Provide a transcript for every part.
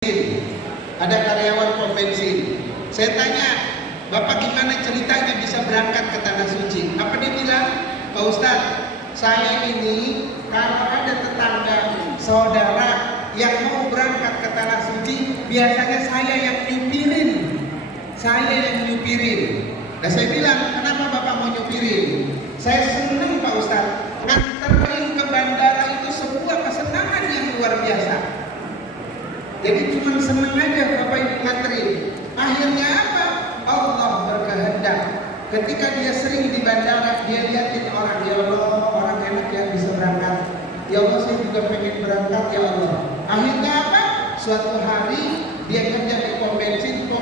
Ada karyawan pom bensin. Saya tanya, Bapak gimana ceritanya bisa berangkat ke Tanah Suci? Apa dia bilang? Pak Ustadz, saya ini kalau ada tetangga, saudara yang mau berangkat ke Tanah Suci, biasanya saya yang nyupirin. Nah saya bilang, kenapa Bapak mau nyupirin? Saya senang Pak Ustadz, nganterin ke bandara itu sebuah kesenangan yang luar biasa. Jadi cuma senang aja Bapak Ibu nganterin. Akhirnya apa? Allah berkehendak. Ketika dia sering di bandara, dia liatin orang, ya Allah, orang enak ya bisa berangkat. Ya Allah, saya juga pengen berangkat ya Allah. Akhirnya apa? Suatu hari dia kerja di pom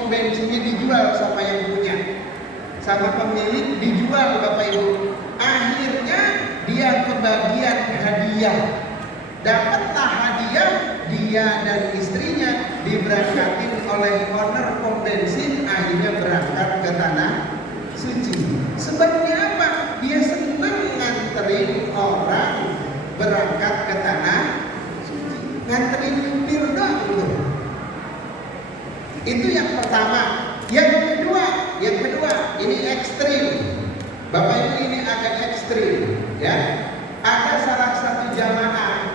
bensinnya dijual sama yang punya, sama pemilik dijual Bapak Ibu. Akhirnya dia kebagian hadiah. Dapatlah hadiah, dia dan istrinya diberangkatin oleh owner pom bensin, akhirnya berangkat ke Tanah Suci. Sebabnya apa? Dia senang nganterin orang berangkat ke Tanah Suci, nganterin nyupir dong. Itu yang pertama. Yang kedua, ini ekstrim. Bapak Ibu, ini agak ekstrim, ya. Ada salah satu jamaah,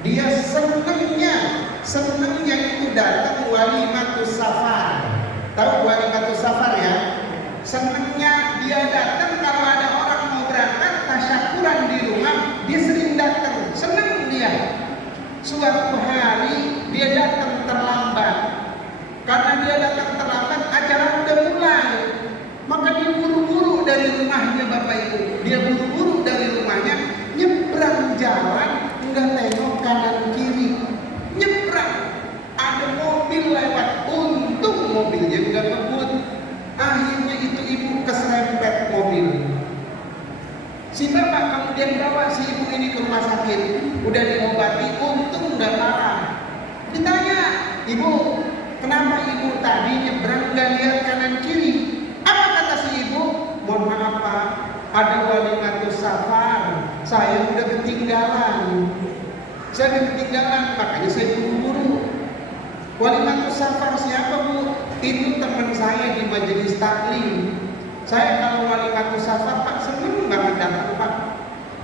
dia senengnya itu datang walimatus safar. Tahu walimatus safar ya? Senengnya dia datang kalau ada orang mau berangkat tasyakuran di rumah, dia sering datang. Seneng dia. Suatu hari dia datang terlambat. Karena dia datang terlambat, acara udah mulai. Maka dia buru-buru dari rumahnya Bapak Ibu. Dia buru-buru dari rumahnya, nyebrang jalan, nggak tengok kanan kiri. Nyebrang, ada mobil lewat, untung mobilnya nggak ngebut. Akhirnya itu ibu keserempet mobil. Si bapak kemudian bawa si ibu ini ke rumah sakit, udah diobati, untung nggak parah. Ditanya, ibu, kenapa ibu tadi nyebrang nggak lihat kanan kiri? Apa kata si ibu? Mohon maaf Pak, ada walimatus safar, saya udah ketinggalan. Makanya saya buru-buru. Walimatus safar siapa Bu? Itu teman saya di majelis taklim. Saya kalau walimatus safar Pak seneng banget datang Pak.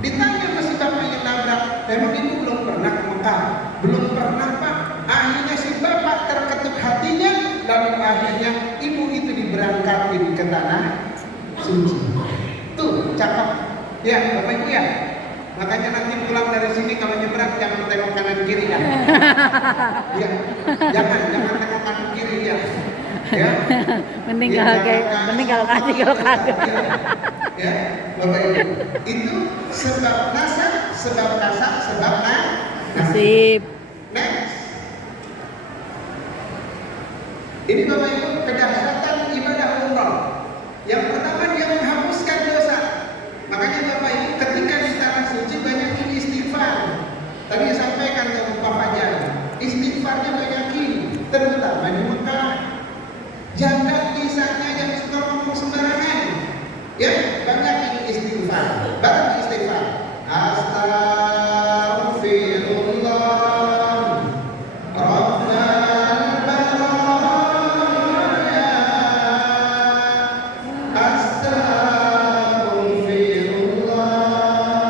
Ditanya masih bapak yang nabrak, memang ibu belum pernah ke Mekah? Belum pernah Pak. Akhirnya si bapak terketuk hatinya, lalu akhirnya ibu itu diberangkatin ke Tanah Suci. Tuh, cakep. Ya, Bapak Ibu ya. Makanya nanti pulang dari sini kalau nyebrang jangan tengok kanan kiri ya. Ya, jangan tengok kanan kiri ya. Ya. Mending kalau kagak. Ya, Bapak Ibu. Itu sebab nasab, sebab kasab, sebab nasib. Next. Ini Bapak Ibu kedahsyatan ibadah umrah. Yang pertama dia menghapuskan dosa. Makanya Bapak Ibu ketika di Tanah Suci banyakin istighfar. Tadi sampaikan ke Pak Fajar, istighfarnya banyakin, terutama di Mekah. Jangan lisannya yang suka ngomong sembarangan. Ya, banyakin istighfar. Barang istighfar. Astaghfirullah. Rabbal baraya. Astaghfirullah.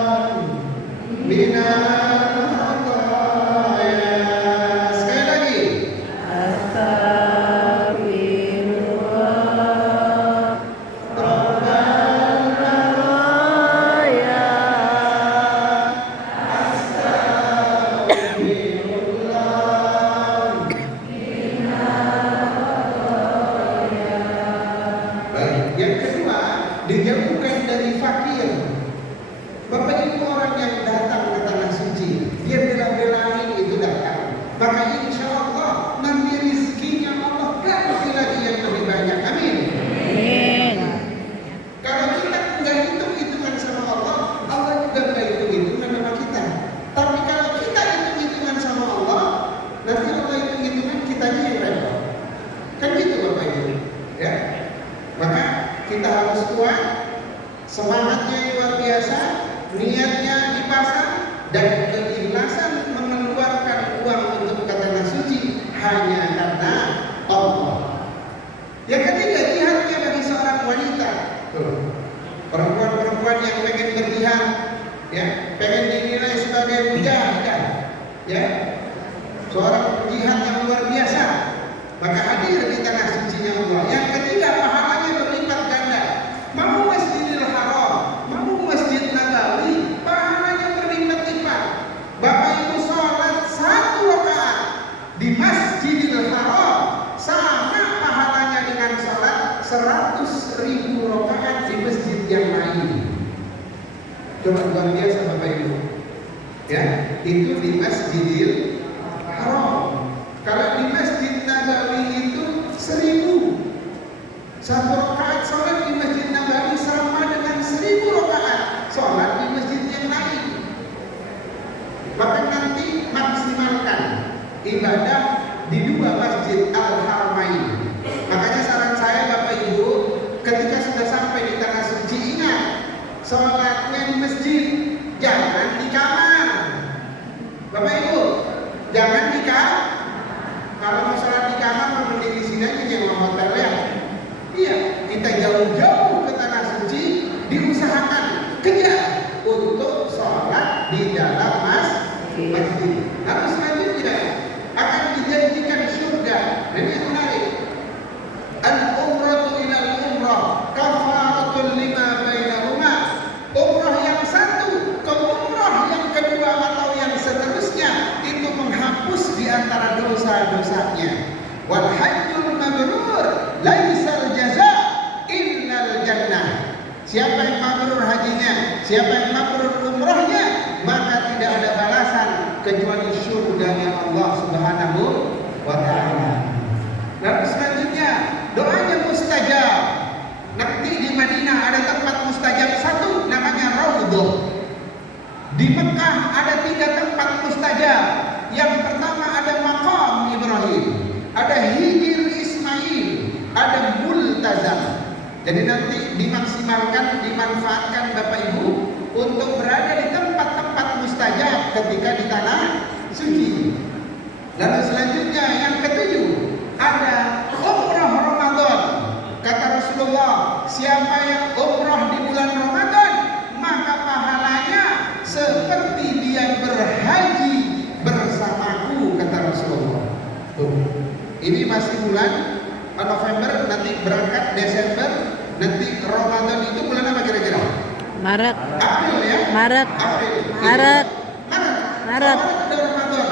karena Allah. Yang ketiga, jihadnya bagi seorang wanita. Perempuan-perempuan yang pengen berjihad, ya, pengen dinilai sebagai mujahidah, ya, seorang jihad yang luar biasa, maka hadir di tanah sucinya Allah. Yang ketiga, pahalanya berlipat ganda. Mau Masjidil Haram, mau Masjid Nabawi, pahalanya berlipat-lipat. Bapak Ibu sholat 1 rakaat di Masjidil Haram sama pahalanya dengan sholat 100.000 rakaat di masjid yang lain. Coba luar biasa Bapak Ibu. Ya, itu di Masjidil Haram. Kalau di Masjid Nabawi itu 1.000. 1 rakaat sholat di Masjid Nabawi sama dengan 1.000 rakaat sholat di masjid yang lain. Maka nanti maksimalkan ibadah di 2 masjid Al-Haramain. Makanya saran saya Bapak Ibu, ketika sudah sampai di tanah suci, ingat sholatnya di masjid, jangan di kamar. Bapak Ibu, jangan di kamar. Kalau mau sholat di kamar, mending di sini aja nyewa hotel ya. Iya, kita jauh-jauh ke tanah suci, diusahakan kejar untuk sholat di dalam masjid. Lalu selanjutnya akan dijanjikan surga. Dan ini menarik. Al-umratu ilal umrah kafaratul lima bainahuma. Umrah yang satu ke umrah yang kedua atau yang seterusnya itu menghapus di antara dosa-dosanya. Wal hajjul mabrur laisal jaza illal jannah. Siapa yang mabrur hajinya, siapa yang mabrur umrahnya, maka tidak ada balasan kecuali surganya Allah Subhanahu wa taala. Lalu selanjutnya, doanya mustajab. Nanti di Madinah ada tempat mustajab satu, namanya Raudhah. Di Mekah ada 3 tempat mustajab. Yang pertama ada Maqam Ibrahim, ada Hijr Ismail, ada Multazam. Jadi nanti dimaksimalkan, dimanfaatkan Bapak Ibu untuk berada di tempat-tempat mustajab ketika di tanah suci. Lalu selanjutnya yang ketujuh ada umrah Ramadan. Kata Rasulullah, siapa yang umrah di bulan Ramadan, maka pahalanya seperti dia berhaji bersamaku, kata Rasulullah. Ini masih bulan November, nanti berangkat Desember, nanti Ramadan itu bulan apa kira-kira? Maret. April ya? Maret. April. Maret. Maret. Maret. Udah Ramadan.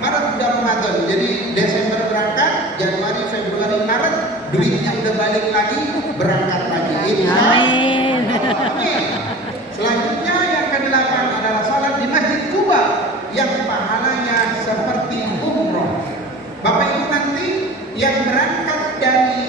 Maret udah Ramadan. Jadi Desember berangkat, Januari, Februari, Maret, duitnya udah balik lagi, berangkat lagi. Amin. Amin. Selanjutnya yang ke-8 adalah salat di Masjid Quba yang pahalanya seperti umroh. Bapak Ibu nanti yang berangkat dari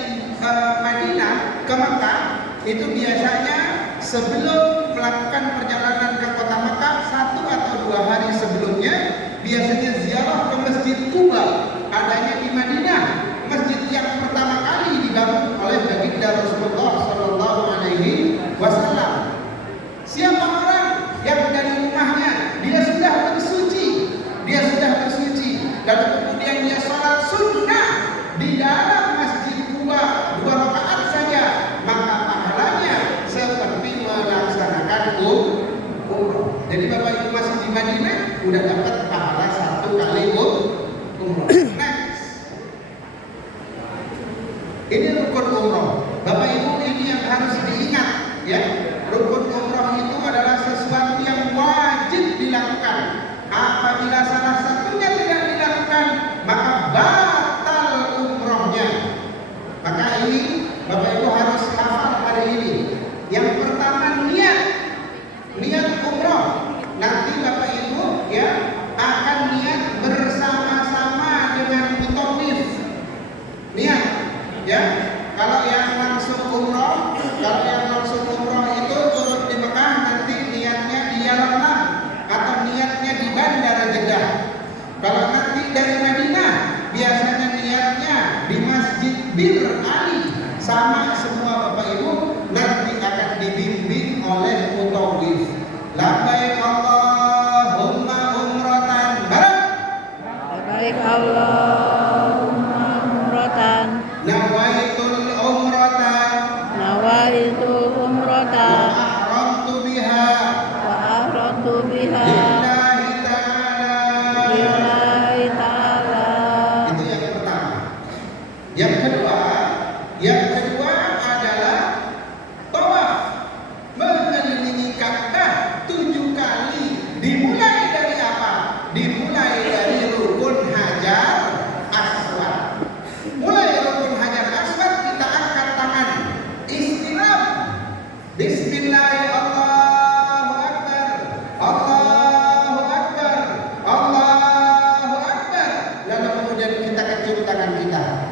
Madinah ke Mekah itu biasanya sebelum melakukan perjalanan ke kota Mekah 1 atau 2 hari sebelumnya biasanya ziarah ke Masjid Quba, adanya di Madinah, masjid yang pertama kali dibangun oleh baginda Rasulullah Sallallahu Alaihi Wasallam. Siapa orang yang dari rumahnya dia sudah bersuci, lalu kemudian dia sholat sunnah di dalam Masjid Quba 2 rakaat saja, maka pahalanya seperti melaksanakan umroh. Jadi Bapak Ibu masih di Madinah udah dapat pahala 1 kali umroh. Next, ini rukun umroh. Bapak Ibu, ini yang harus diingat ya. Rukun umroh itu adalah sesuatu yang wajib dilakukan. Apabila salah satunya tidak dilakukan, maka batal umrohnya. Maka ini Bapak Ibu harus hafal hari ini. Yang pertama niat umroh. Nanti Bapak Ibu ya akan niat bersama-sama dengan mutawif. Niat ya. Kalau yang langsung umroh itu turun di Mekah, nanti niatnya di Yalamlam atau niatnya di Bandara Jeddah. Kalau nanti dari Madinah, biasanya niatnya di Masjid Bir Ali. Sama semua Bapak Ibu nanti akan dibimbing oleh mutawif. Labbaik Allahumma umratan barak. Labbaik Allahumma Yang kedua adalah tawaf mengelilingi Ka'bah 7 kali. Dimulai dari apa? Dimulai dari rukun Hajar Aswad. Mulai rukun Hajar Aswad kita angkat tangan, istilam, Bismillah, Allahu Akbar, Allahu Akbar, Allahu Akbar. Lalu kemudian kita kecil tangan kita.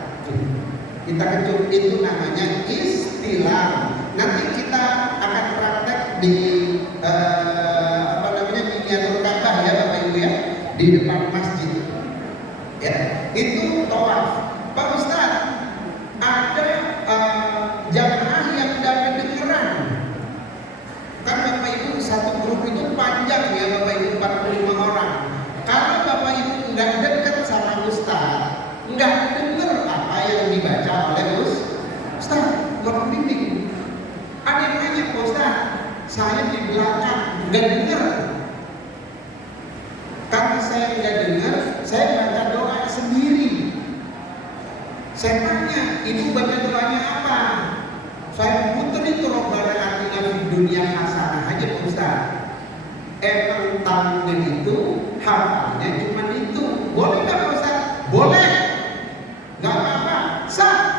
Kita kecil, itu namanya istilam. Nanti kita akan praktek di miniatur Ka'bah ya Bapak Ibu ya, di depan masjid. Ya, itu tawaf. Pak Ustaz, ada jamaah yang tidak kedengeran. Kan Bapak Ibu satu grup itu panjang ya Bapak Ibu, 45 orang. Kalau Bapak Ibu nggak dekat sama Ustaz, nggak dengar apa yang dibaca oleh Ustaz, nggak pembimbing. Ada yang nanya, Pak Ustaz, saya di belakang nggak dengar. Karena saya nggak dengar, saya baca doa sendiri. Saya tanya, ibu baca doanya apa? Saya putar itu Rabbana atina fid dunya hasanah aja Pak Ustaz. Emang tahunya itu, hafalnya cuma itu. Boleh nggak Pak Ustaz? Boleh. Nggak apa-apa. Sah.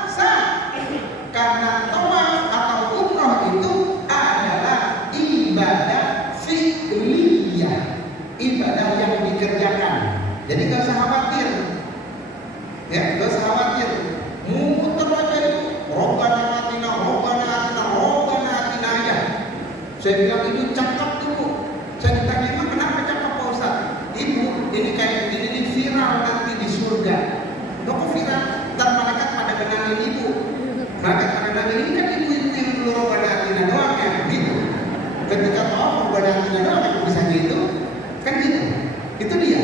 Karena tawaf atau umroh itu adalah ibadah fi'liyah, ibadah yang dikerjakan. Jadi nggak usah khawatir. Ya, nggak usah khawatir. Muter aja itu. Robbana atina aja. Saya bilang itu cakep tuh. Saya ditanya, emang kenapa cakep Pak Ustaz? Ibu, ini kayak ini viral nanti di surga. Kok viral? Dan malaikat pada kenalin ibu. Malaikat pada kenalin ini kan ibu-ibu yang dulu Robbana atina doang ya, gitu. Ketika Robbana atina doang yang bisa gitu, kan gitu. Itu dia.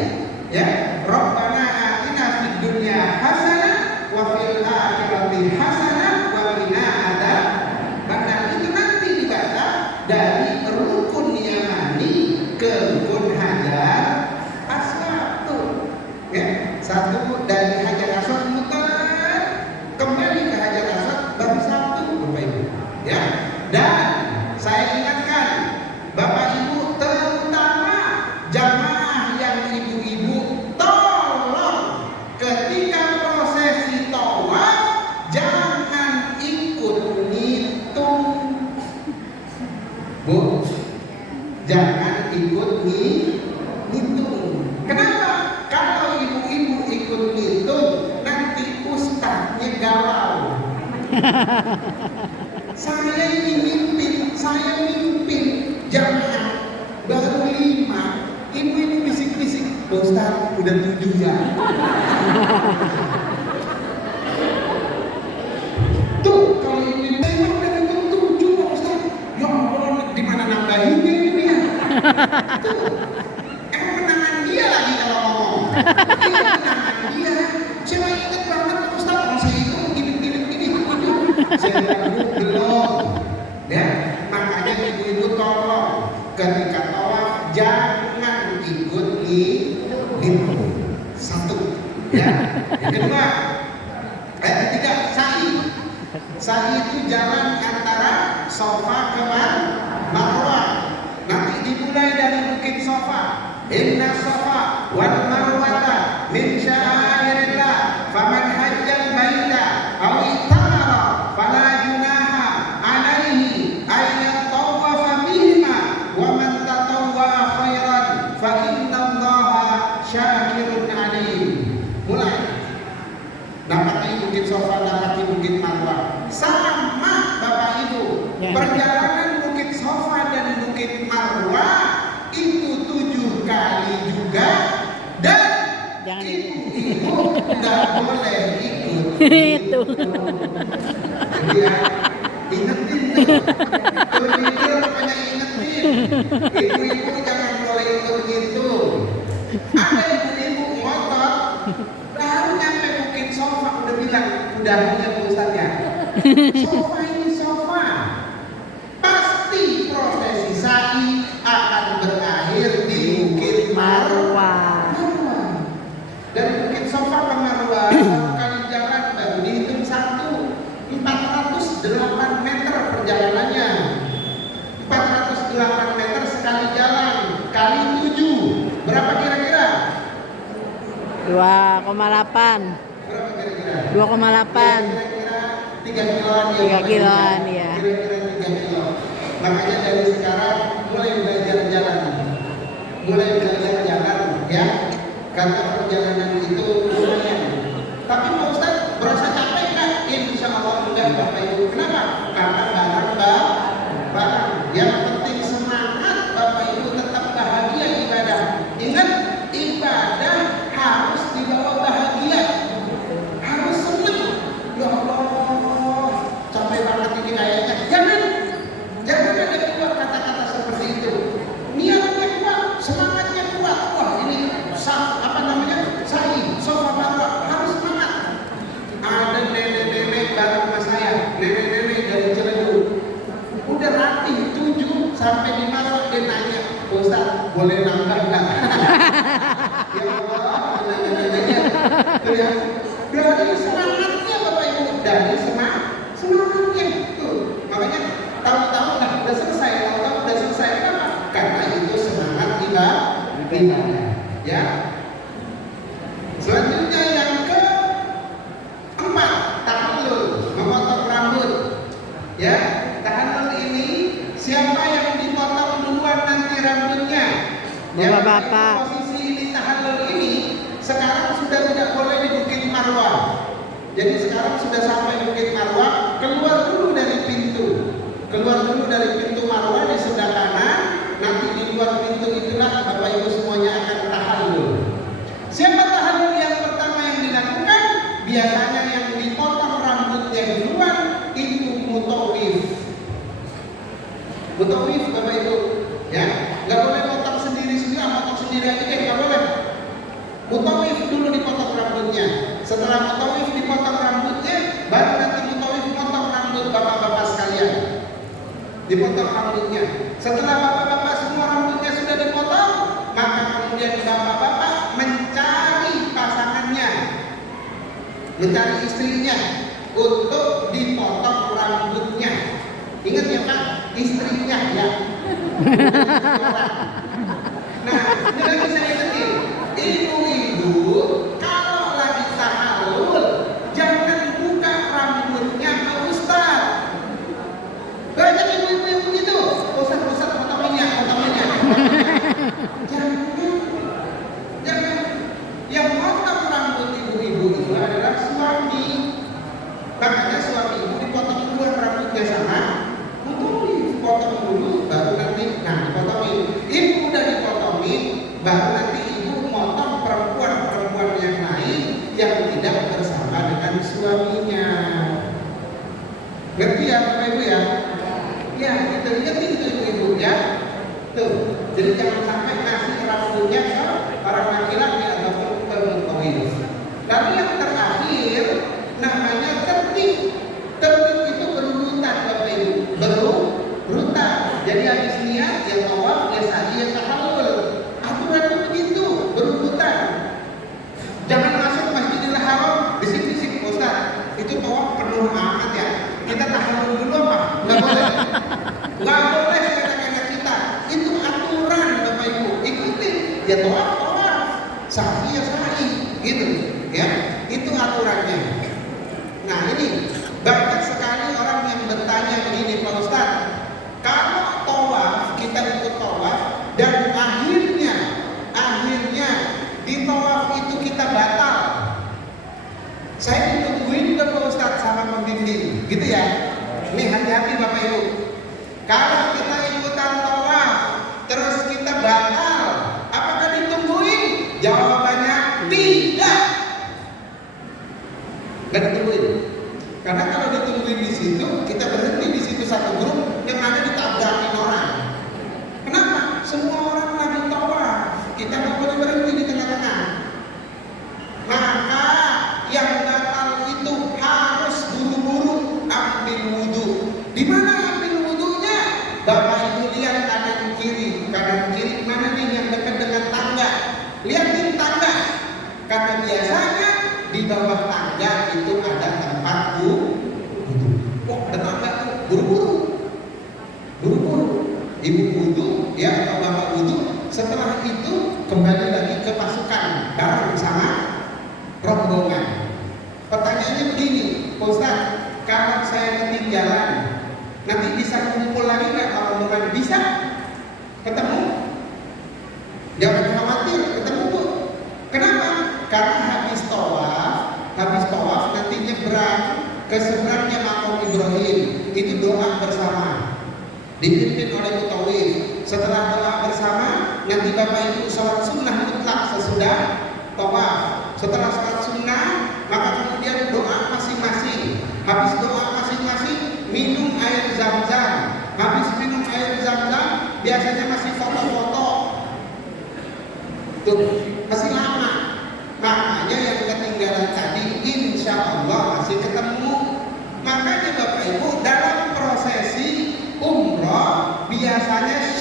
Ya, Rabbana atina fid dunya hasanah wa fil akhirati hasanah wa qina adzabannar. Itu nanti dibaca dari rukun yamani ke rukun Hajar Aswad tuh. Ya, satu dari Hajar Aswad muter kembali ke Hajar Aswad baru satu Bapak Ibu. Ya. Dan saya ingatkan Bapak Ibu, terutama jamaah yang ibu-ibu, tolong ketika prosesi tawaf jangan ikut ngitung. Bu, jangan ikut ngitung. Kenapa? Kalau ibu-ibu ikut ngitung, nanti ustadznya galau. Saya mimpin jamaah baru 5, ibu-ibu bisik-bisik, Ustaz udah 7 ya. Tuh kalau ibu-ibu memang udah ngitung 7 Pak Ustaz. Ya Allah, di mana nambahinnya ini ya? Tuh, emang menangan dia lagi kalau ngomong. Iya, menangan dia. Saya ingat banget Pak Ustaz, kalau saya itu gini. Saya belum. Ya, makanya ibu-ibu tolong ketika tawaf jangan ikut ngitung. Satu. Ya. Yang ketiga, sa'i. Sa'i itu jalan antara Safa ke Marwah. Nanti dimulai dari Bukit Safa. Inna Safa wal Marwata min sya'airillah. Faman hajjal baita aw itamara fala junaha alaihi ay yatawafa bihima wa man tatawwa khairan fa innallaha syakirun alim. Mulai. Dapati Bukit Safa, dapati Bukit Marwah. Sama Bapak Ibu. Perjalanan Bukit Safa dan Bukit Marwah itu 7 kali juga, dan ibu-ibu nggak boleh ikut. Itu. Jadi ya, ingetin tuh. Tuh pokoknya ingetin. Ibu-ibu jangan boleh ikut gitu. Ada ibu-ibu ngotot, baru nyampe Bukit Safa udah bilang, udah punya Ustaznya. Safa ini Safa. Pasti prosesi sa'i akan berakhir di Bukit Marwah. Dari Bukit Safa ke Marwah, 1 kali jalan baru dihitung Berapa kira-kira? 2,8. Kira-kira 3 kiloan ya. 3 kiloan ya. Kira-kira 3 kilo. Makanya dari sekarang mulai belajar jalan. Mulai belajar jalan ya. Karena perjalanan itu lumayan. Tapi Pak Ustaz berasa capek nggak? Insya Allah enggak Bapak Ibu. Kenapa? Karena barang. Yang penting semangat Bapak Ibu tetap bahagia ibadah. Ingat, ibadah harus dibawa bahagia. Harus senang. Ya Allah, capek banget ini kayaknya. Jangan ada keluar kata-kata seperti itu. Niatnya kuat, semangatnya kuat. Wah ini sofa marwah harus semangat. Ada nenek-nenek bareng sama saya, nenek-nenek dari Ciledug. Udah latih 7 sampai di marwah dia nanya, Ustaz boleh nambah nggak? Ya Allah, nenek-neneknya. Dari semangatnya Bapak Ibu, dari semangatnya. Tuh, makanya tahu-tahu udah selesai, kenapa? Karena itu semangat ibadah. Ya. Selanjutnya yang keempat, tahallul, memotong rambut. Ya, tahallul ini siapa yang dipotong duluan nanti rambutnya? Bapak-bapak. Posisi ini tahallul ini sekarang sudah tidak boleh di Bukit Marwah. Jadi sekarang sudah sampai Bukit Marwah, keluar dulu dari pintu Marwah di sebelah kanan. Nanti di luar pintu itulah Bapak Ibu semuanya akan tahallul. Siapa tahallul yang pertama yang dilakukan? Biasanya yang dipotong rambutnya duluan itu mutawif. Mutawif Bapak Ibu, ya, nggak boleh potong sendiri, potong sendiri aja nggak boleh. Mutawif dulu dipotong rambutnya. Setelah mutawif dipotong rambutnya, baru nanti mutawif potong rambut bapak-bapak sekalian. Dipotong rambutnya. Setelah bapak-bapak semua rambutnya sudah dipotong, maka kemudian bapak-bapak mencari pasangannya, mencari istrinya untuk dipotong rambutnya. Ingat ya Pak, istrinya ya. Nah, ini lagi saya ingetin, ibu-ibu kalau lagi tahallul jangan buka rambutnya ke Ustaz. Banyak ibu-ibu yang begitu, Ustaz potongannya. Jangan. Yang potong rambut ibu-ibu itu adalah suami. Makanya suami ibu dipotong dulu rambutnya sama mutawif. Potong dulu baru nanti dipotongin. Ibu udah dipotongin, baru nanti ibu motong perempuan yang lain yang tidak bersama dengan suaminya. Ngerti ya Bapak Ibu ya? Ya, kita ingetin itu ibu-ibu ya. Tuh, jadi jangan sampai ngasih rambutnya ke orang laki-laki ataupun ke mutawif. Lalu yang terakhir namanya tertib. Tertib itu berurutan Bapak Ibu. Berurutan. Jadi habis niat ya tawaf, ya sa'i, ya tahallul. Aturannya begitu, berurutan. Jangan masuk Masjidil Haram bisik-bisik Ustaz. Itu tawaf penuh amat ya. Kita tahallul dulu apa? Enggak boleh. Enggak boleh kata-kata kita. Itu aturan Bapak Ibu. Ikutin. Ya tawaf, sa'i, ya sa'i. Gitu ya. Itu aturannya. Nah ini banyak sekali orang yang bertanya begini Pak Ustaz, kalau tawaf kita ikut tawaf dan akhirnya di tawaf itu kita batal, saya ditungguin ke Pak Ustaz sama pembimbing, gitu ya. Ini hati-hati Bapak Ibu. Kalau kita ikutan tawaf terus kita batal, apakah ditungguin? Jawabannya tidak. Gak ditungguin. Karena kalau ditungguin di situ, kita berhenti di situ satu grup yang ada ditabrakin orang. Kenapa? Semua orang lagi tawaf, kita nggak boleh berhenti di tengah-tengah. Maka yang batal itu harus buru-buru ambil wudhu. Di mana ambil wudhunya? Bapak Ibu lihat kanan kiri mana nih yang dekat dengan tangga? Lihatin tangga. Karena biasanya di bawah tangga itu ada tempat wudhu. Oh, ada tangga tuh, buru-buru. Ibu wudhu, ya atau bapak wudhu. Setelah itu kembali lagi ke pasukan bareng sama biasanya begini, Pak Ustaz, kalau saya ketinggalan, nanti bisa kumpul lagi nggak kalau rombongan? Bisa, ketemu. Jangan khawatir, ketemu Bu. Kenapa? Karena habis tawaf nanti nyebrang ke seberangnya makam Ibrahim, itu doa bersama, dipimpin oleh mutawif. Setelah doa bersama, nanti Bapak Ibu sholat sunnah mutlak sesudah tawaf. Setelah sholat sunnah, maka kemudian doa masing-masing. Habis doa masing-masing, minum air zam-zam. Habis minum air zam-zam, biasanya masih foto-foto. Tuh, masih lama. Makanya yang ketinggalan tadi, insya Allah masih ketemu. Makanya Bapak Ibu dalam prosesi umroh biasanya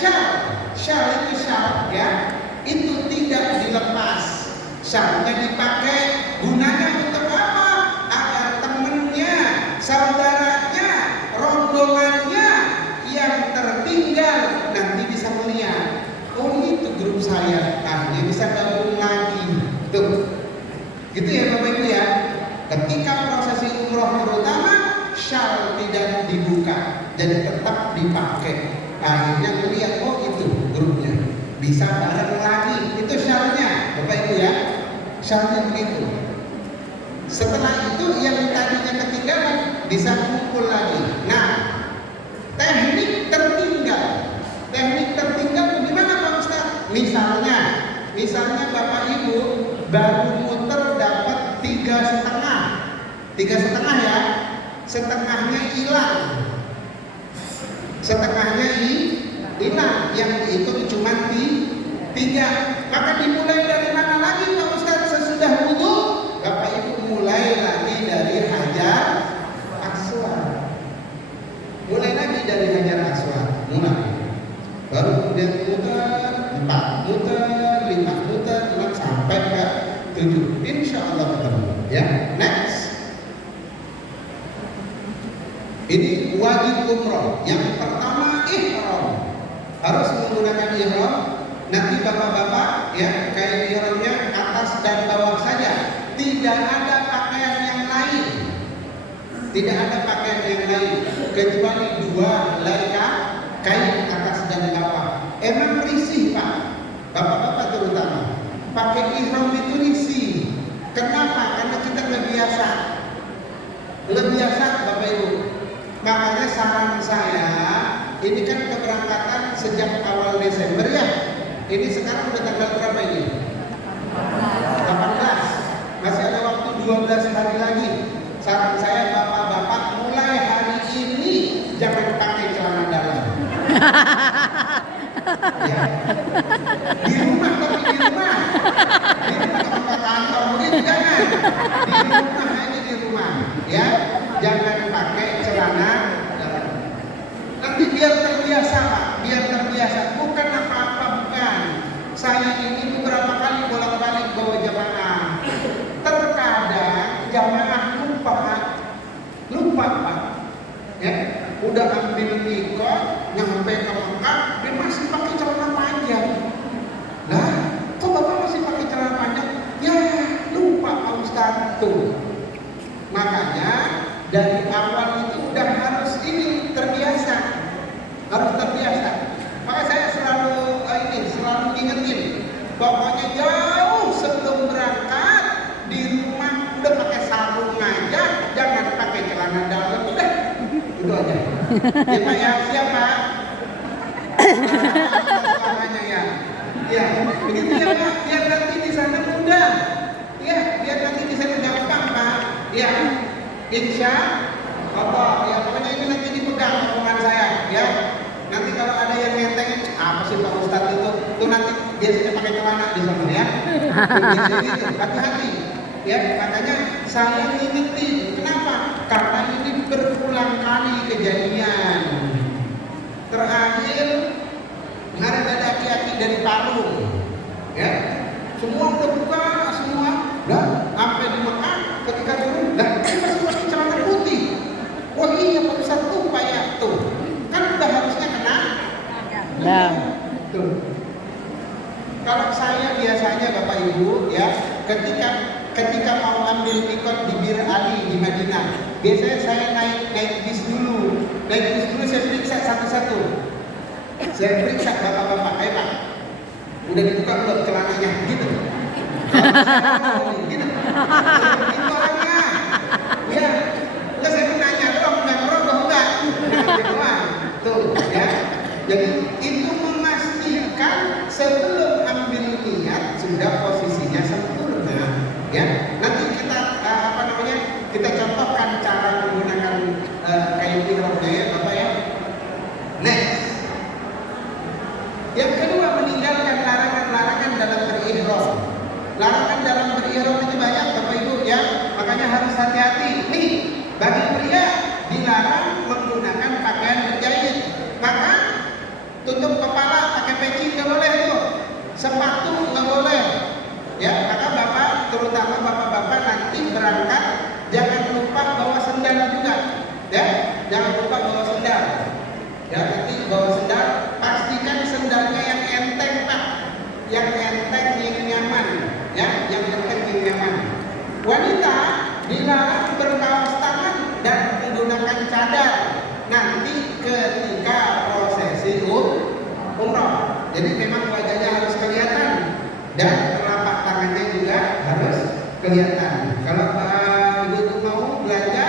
syal itu syal ya, itu tidak dilepas. Syalnya dipakai, gunanya untuk apa? Agar temennya, saudaranya, rombongannya yang tertinggal nanti bisa melihat, oh itu grup saya, akhirnya bisa gabung lagi. Tuh, gitu ya Bapak Ibu ya. Ketika prosesi umroh terutama, syal tidak dibuka, jadi tetap dipakai. Akhirnya melihat, oh itu grupnya, bisa bareng lagi. Itu syalnya Bapak Ibu ya. Syalnya begitu. Setelah itu yang tadinya ketinggalan bisa kumpul lagi. Nah, teknik tertinggal bagaimana Pak Ustaz? Misalnya Bapak Ibu baru muter dapat 3,5 ya, setengahnya hilang, yang dihitung cuma 3. Maka dimulai dari mana lagi Pak Ustaz? Sesudah wudu, Bapak Ibu mulai lagi dari Hajar Aswad. Baru kemudian muter 4 muter 5 muter sampai ke 7. Insya Allah ketemu ya. Next, ini wajib umroh. Yang pertama ihram, harus menggunakan ihram. Nanti bapak-bapak ya, kayak ihramnya atas dan bawah saja, tidak ada pakaian yang lain, kecuali 2 helai kain atas dan bawah. Emang risih Pak, bapak-bapak terutama pakai ihram itu risih. Kenapa? Karena kita biasa Bapak Ibu. Makanya saran saya, ini kan keberangkatan sejak awal Desember ya. Ini sekarang udah tanggal berapa ini? 18. Masih ada waktu 12 hari lagi. Saran saya bapak-bapak mulai hari ini jangan pakai celana dalam. Ya. Di rumah ke kantor begitu jangan. Di rumah ya, jangan pakai celana dalam. Nanti biar terbiasa Pak, bukan apa-apa, bukan. Saya ini beberapa kali bolak-balik bawa jamaah. Terkadang jamaah lupa Pak. Ya, udah ambil mikot, nyampe ke Mekah, dia masih pakai celana panjang. Lah, kok Bapak masih pakai celana panjang? Ya, lupa Pak Ustaz tuh. Makanya dari awal itu udah harus terbiasa. Maka saya selalu ingetin, pokoknya jauh sebelum berangkat di rumah udah pakai sarung aja, jangan pakai celana dalam, udah itu aja. Ya Pak ya, siap Pak. Suaranya ya. Ya, begitu ya Pak, biar nanti di sana mudah. Ya, biar nanti di sana gampang Pak. Ya, insya Allah. Ya, pokoknya ini nanti dipegang omongan saya. Ya, nanti kalau ada yang ngeteng, apa sih Pak Ustadz itu nanti biasanya pakai celana di sana ya. Gitu, hati-hati. Ya, makanya saya ngingetin. Kenapa? Karena ini berulang kali kejadian. Terakhir kemarin ada aki-aki dari Palu, ya, semua udah buka semua, dan sampai di Mekah ketika turun, dan masih pakai celana putih. Wah iya Pak Ustaz lupa ya tuh, kan udah harusnya kena. Tuh. Kalau saya biasanya Bapak Ibu ya, ketika mau ambil mikot di Bir Ali di Madinah. Biasanya saya naik bis dulu. Naik bis dulu saya periksa satu-satu. Saya periksa bapak-bapak, ayo Pak. Udah dibuka belum celananya? Gitu. Gitu. Itu orangnya. Ya. Enggak, saya mau nanya dong, enggak merokok enggak? Doang. Tuh, ya. Jadi itu memastikan sebelum ambil niat sudah posisinya sempurna. Ya. Nanti kita kita contohkan cara menggunakan kain ihramnya ya, Bapak ya. Next. Yang kedua, meninggalkan larangan-larangan dalam berihram. Larangan dalam berihram itu banyak Bapak Ibu ya, makanya harus hati-hati. Nih, bagi pria dilarang menggunakan pakaian berjahit. Maka tutup kepala pakai peci nggak boleh tuh. Sepatu nggak boleh. Ya, maka Bapak, terutama bapak-bapak nanti berangkat jangan lupa bawa sendal juga. Ya, jangan lupa bawa sendal. Ya, nanti bawa sendal, pastikan sendalnya yang enteng Pak, yang enteng, yang nyaman, ya, yang enteng, yang nyaman. Wanita dilarang berkaos tangan dan menggunakan cadar nanti ketika prosesi umroh. Jadi memang wajahnya harus kelihatan dan telapak tangannya juga harus kelihatan. Kalau Ibu mau belanja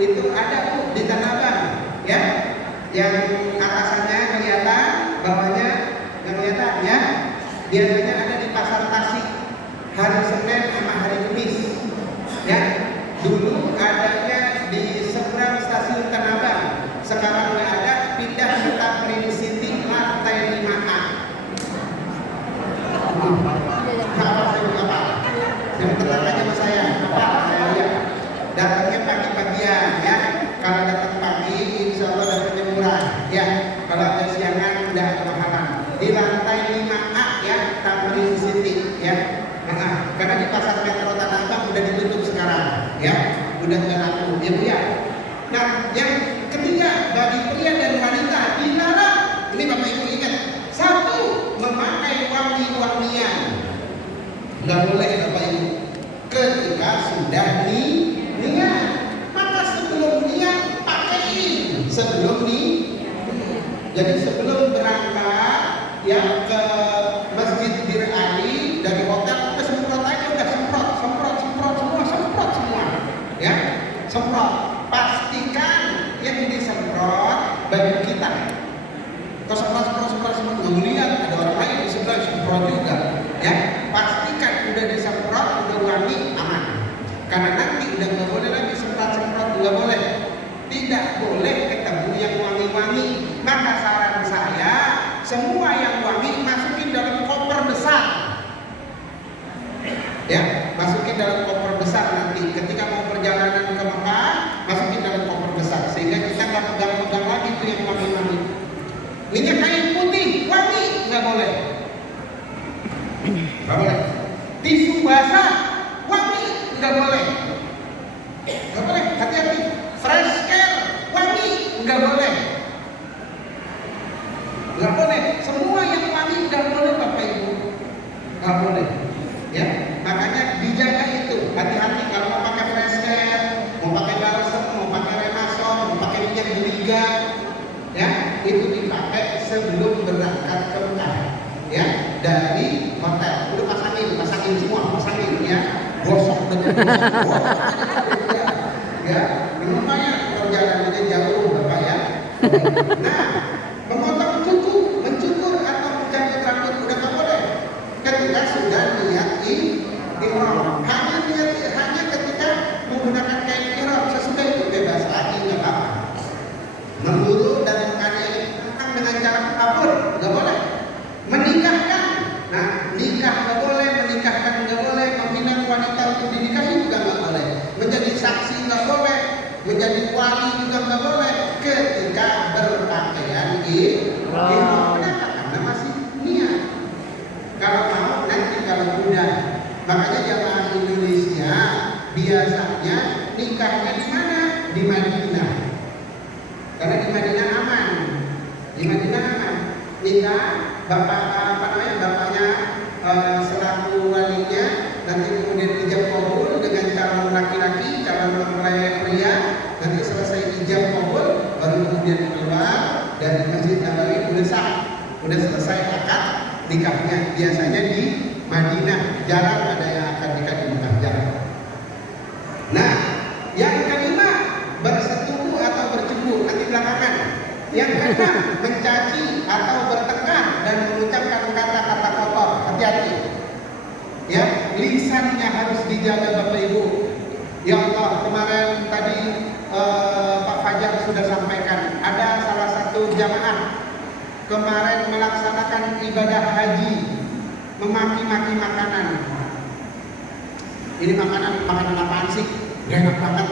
itu ada Bu di Tanah Abang, ya. Yang atasannya kelihatan, bawahnya nggak kelihatan ya. Biasanya ada di Pasar Tasik hari Senin sama hari Kamis. Ya, dulu adanya di seberang stasiun Tanah Abang. Sekarang nggak ada, pindah ke Tamrin City lantai 5A. Apa saya buka Pak? Saya tenang aja sama saya. Pak, saya lihat. Datangnya pagi-pagian ya. Kalau datang pagi, insya Allah dapatnya murah. Ya, kalau ada siangan udah kemahalan. Di lantai 5A ya, Tamrin City ya. Nah, karena di pasar Metro Tanah Abang udah ditutup sekarang, ya, udah nggak laku, ya Bu ya. Nah, yang ketiga bagi pria dan wanita dilarang. Ini Bapak Ibu ingat, satu, memakai wangi-wangian, nggak boleh Bapak Ibu. Ketika sudah niat, maka sebelum niat pakaiin, sebelum jadi sebelum berangkat ya ke Masjid Bir Ali dari hotel, kita semprot aja, udah semprot semua, ya, semprot. Pastikan yang disemprot baju kita. Kalau semprot nggak melihat ada orang lain di sebelah semprot juga, ya. Pastikan udah disemprot, udah wangi, aman. Karena nanti udah nggak boleh lagi semprot nggak boleh. Tidak boleh ketemu yang wangi-wangi. Maka saran saya, semua yang wangi masukin dalam koper besar. Ya, masukin dalam koper besar nanti. Ketika mau perjalanan ke Mekah, masukin dalam koper besar. Sehingga kita nggak pegang-pegang lagi tuh yang wangi-wangi. Minyak kain putih, wangi, nggak boleh. Nggak boleh. Tisu basah, wangi, nggak boleh. Nggak boleh, hati-hati. Fresh care, wangi, nggak boleh. Nggak boleh, semua yang wangi nggak boleh Bapak Ibu, nggak boleh, ya. Makanya dijaga itu, hati-hati kalau mau pakai fresh care, mau pakai balsam, mau pakai remasol, mau pakai minyak beriga, ya, itu dipakai sebelum berangkat ke Mekah, ya, dari hotel. Udah pasangin semua, ya, gosok betul, ya, lumayan perjalanannya jauh Bapak ya. Nah, memotong kuku, mencukur atau menjahit rambut udah nggak boleh ketika sudah niat ihram. Hanya ketika menggunakan kain ihram, sesudah itu bebas lagi nggak apa-apa. Memburu dan menganiaya tentang dengan cara apapun nggak boleh. Menikahkan, nah nikah nggak boleh, menikahkan nggak boleh, meminang wanita untuk dinikahi juga nggak boleh, menjadi saksi nggak boleh, menjadi wali juga nggak boleh ketika berpakaian ihram. Kenapa? Karena masih niat. Kalau mau nanti kalau udah, makanya jamaah Indonesia biasanya nikahnya di mana? Di Madinah. Karena di Madinah aman. Di Madinah aman. Nikah bapaknya selaku walinya, nanti kemudian ijab kabul dengan calon laki-laki, calon mempelai kemudian keluar dari Masjid Nabawi udah sah, udah selesai akad nikahnya. Biasanya di Madinah, jarang ada yang akan nikah di Mekah, jarang. Nah, yang kelima bersetubuh atau bercemburu, nanti belakangan. Yang keenam mencaci atau bertengkar dan mengucapkan kata-kata kotor, hati-hati. Ya, lisannya harus dijaga Bapak Ibu. Ya Allah, kemarin tadi Pak Fajar sudah sampaikan, ada salah satu jamaah kemarin melaksanakan ibadah haji, memaki-maki makanan. Ini makanan apaan sih? Gak enak banget.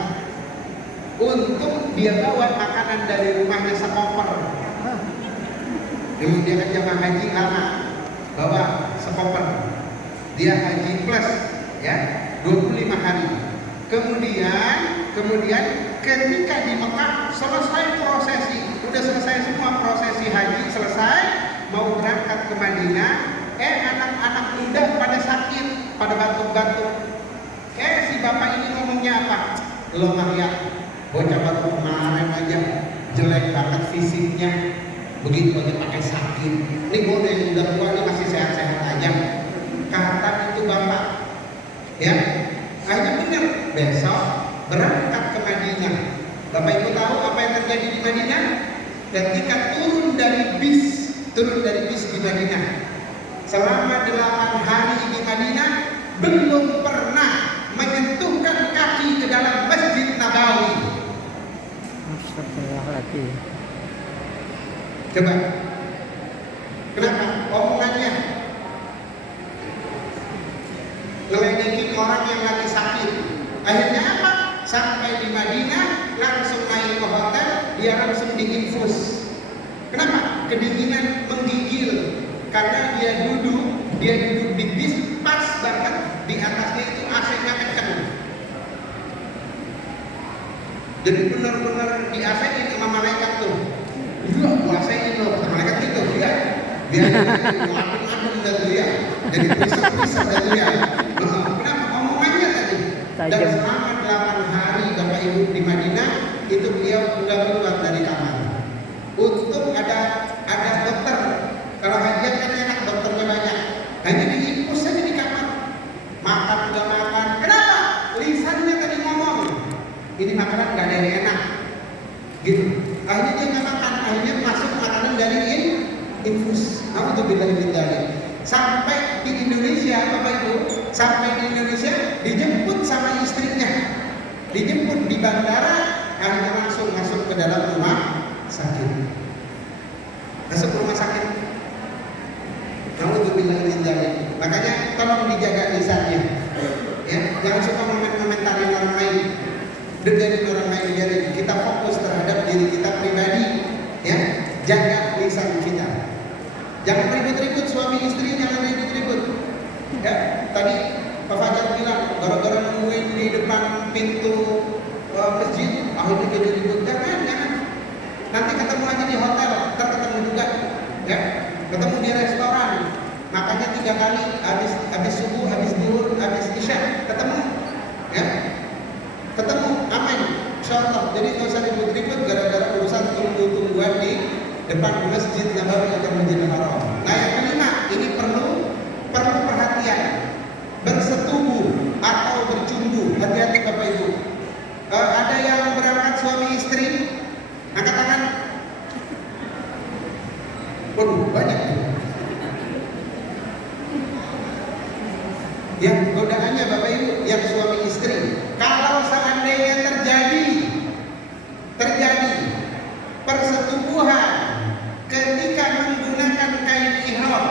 Untung dia bawa makanan dari rumahnya sekoper. Dulu dia kan jamaah haji lama, bawa sekoper. Dia haji plus, ya, 25 hari. Kemudian ketika di Mekah selesai prosesi, udah selesai semua prosesi haji selesai, mau berangkat ke Madinah, anak-anak muda pada sakit, pada batuk-batuk. Si bapak ini ngomongnya apa? Lo Maria, bocah batuk kemarin aja jelek banget fisiknya, begitu aja pakai sakit. Ini bodoh yang udah tua ini masih sehat-sehat aja. Kata itu bapak, ya. Akhirnya benar, besok berangkat ke Madinah. Bapak Ibu tahu apa yang terjadi di Madinah? Ketika turun dari bis di Madinah, selama 8 hari di Madinah belum pernah menyentuhkan kaki ke dalam Masjid Nabawi. Astagfirullahaladzim. Coba, kenapa? Omongannya ngeledekin orang yang lagi sakit. Akhirnya apa? Sampai di Madinah langsung naik ke hotel, dia langsung diinfus. Kenapa? Kedinginan menggigil. Karena dia duduk di bis, pas banget di atasnya itu AC-nya kenceng. Jadi benar-benar di AC-in sama malaikat tuh. Iya, AC-in loh, malaikat gitu ya. Biar adem-adem dan dia. Jadi pisah-pisah dan dia. Kenapa? Omongannya tadi. Dan selama 8 hari Bapak Ibu di Madinah itu beliau sudah keluar dari kamar. Untung ada dokter. Kalau hajian kan enak, dokternya banyak. Hanya diinfus saja di kamar. Makan udah makan. Kenapa? Lisannya tadi ngomong, ini makanan gak ada yang enak. Gitu. Akhirnya dia nggak makan. Akhirnya masuk makanan dari infus. Alhamdulillah bidalik. Sampai di Indonesia, Bapak Ibu, dijemput sama istrinya, dijemput di bandara, akhirnya langsung masuk ke dalam rumah sakit. Masuk rumah sakit. Alhamdulillah bidalik. Makanya tolong dijaga lisannya, ya, jangan suka komentarin orang lain, dengerin orang lain. Jadi kita fokus terhadap diri kita pribadi, ya, jaga lisan kita. Jangan ribut-ribut suami istri, jangan ribut-ribut. Ya, tadi Pak Fajar bilang gara-gara nungguin di depan pintu masjid, akhirnya jadi ribut. Jangan. Nanti ketemu aja di hotel, ntar ketemu juga, ya. Ketemu di restoran, makannya 3 kali, habis subuh, habis zuhur, habis isya, ketemu, ya. Ketemu, amin, insyaallah. Jadi nggak usah ribut-ribut gara-gara urusan tunggu-tungguan di depan Masjid Nabawi atau Masjidil Haram. Nah, yang kelima, ini perlu perhatian. Bersetubuh atau bercumbu, hati-hati Bapak Ibu. Ada yang berangkat suami istri, angkat tangan. Waduh, banyak tuh. Yang godaannya Bapak Ibu, yang suami istri. Kalau seandainya terjadi persetubuhan ketika menggunakan kain ihram,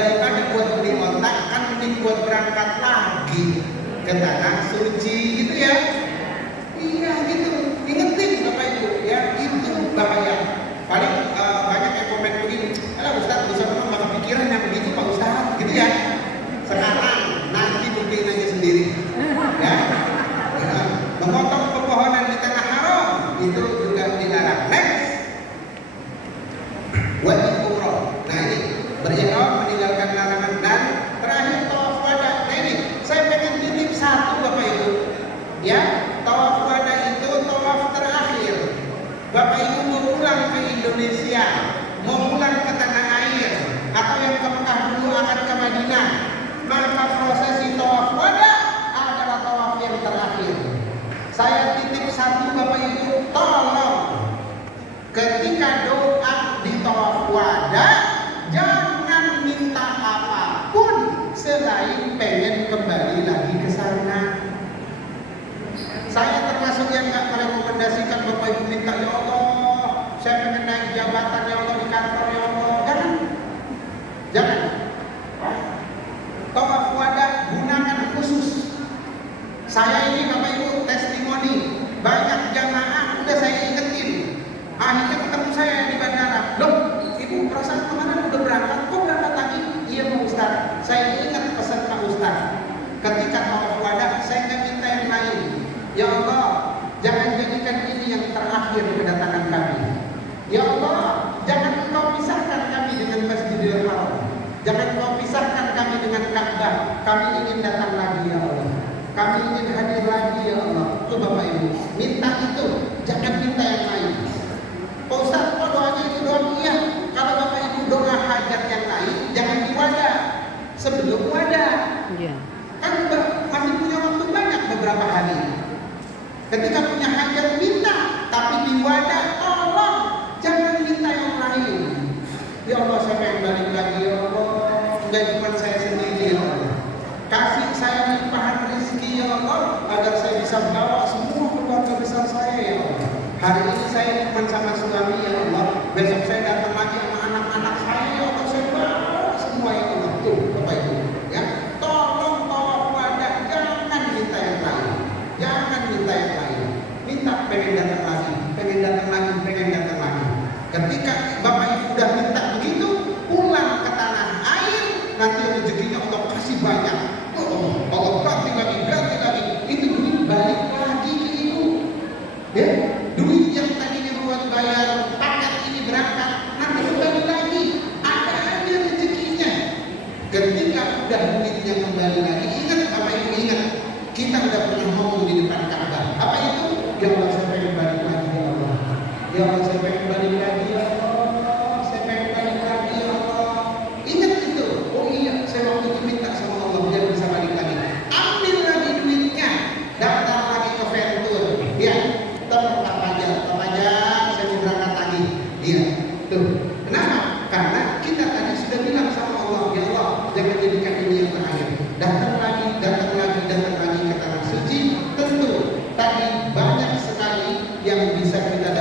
daripada buat beli otak kan mending buat berangkat lagi ke tanah suci gitu ya. Iya gitu, ingetin Bapak Ibu ya, itu bahaya. Paling banyak yang komen begini, alah Ustaz bisa memang maka pikiran yang begitu Pak Ustaz gitu ya. Sekarang nanti buktiin aja sendiri ya. Memotong pepohonan di tengah haram itu juga dilarang. Next, wajib umroh. Nah ini berihram, meninggalkan larangan, dan terakhir tawaf wada. Nah ini saya pengen titip satu Bapak Ibu ya, tawaf wada itu tawaf terakhir. Bapak Ibu mau pulang ke Indonesia, mau pulang ke tanah air, atau yang ke Mekah dulu akan ke Madinah, maka prosesi tawaf wada adalah tawaf yang terakhir. Saya titip satu Bapak Ibu, tolong ketika doa di tawaf wada jangan minta apapun selain pengen kembali lagi ke sana. Saya termasuk yang nggak merekomendasikan Bapak Ibu minta, ya Allah saya pengen naik jabatan ya Allah di kantor ya Allah. Jangan. Tawaf wada gunakan khusus. Saya ini Bapak Ibu testimoni, banyak jamaah udah saya ingetin, akhirnya ketemu saya di bandara. Loh, Ibu perasaan kemana udah berangkat? Kok berangkat lagi? Iya Pak Ustaz, saya ingat pesan Pak Ustaz ketika tawaf wada, saya nggak minta yang lain. Ya Allah, jangan jadikan ini yang terakhir kedatangan kami. Ya Allah, jangan Engkau pisahkan kami dengan Masjidil Haram, jangan Engkau pisahkan kami dengan Ka'bah. Kami ingin datang lagi ya Allah, kami ingin hadir lagi ya Allah. Tuh Bapak Ibu, minta itu, jangan minta yang lain. Pak Ustaz, kok doanya itu doang? Iya, kalau Bapak Ibu doa hajat yang lain, jangan di wada, sebelum wada. Iya. Kan masih punya waktu banyak beberapa hari. Ketika punya hajat minta, tapi di wadah tolong jangan minta yang lain. Ya Allah saya pengen balik lagi ya Allah, enggak cuma saya sendiri ya Allah. Kasih saya limpahan rezeki ya Allah, agar saya bisa bawa semua keluarga besar saya ya Allah. Hari ini saya cuma sama suami ya Allah, besok saya datang lagi sama anak-anak saya ya Allah, saya bawa semua ya Allah. Tuh Bapak Ibu ya, tolong tawaf wadah jangan minta yang lain. Jangan minta yang lain, minta pengen datang lagi, pengen datang lagi, pengen datang lagi. Ketika Bapak Ibu udah minta begitu, pulang ke tanah air, nanti rezekinya Allah kasih banyak. Oh, Allah ganti lagi, itu duit balik lagi ke Ibu. Ya, duit yang tadinya buat bayar paket ini berangkat, nanti kembali lagi, ada aja rezekinya. Ketika udah duitnya kembali lagi, ingat Bapak Ibu ingat. Kita udah pernah ngomong di depan Ka'bah. Apa itu? Ya Allah saya pengen balik lagi ya Allah. Ya Allah saya pengen balik lagi ya Allah. Saya pengen balik lagi ya Allah. Ingat itu. Oh iya, saya waktu itu minta sama Allah biar bisa balik lagi. Ambil lagi duitnya, daftar lagi ke Ventur. Ya, tetap aja, saya mau berangkat lagi. Iya, tuh. Kenapa? Karena kita tadi sudah bilang sama Allah, ya Allah, jangan jadikan ini yang terakhir. Datang lagi ke tanah suci. Tentu tadi banyak sekali yang bisa kita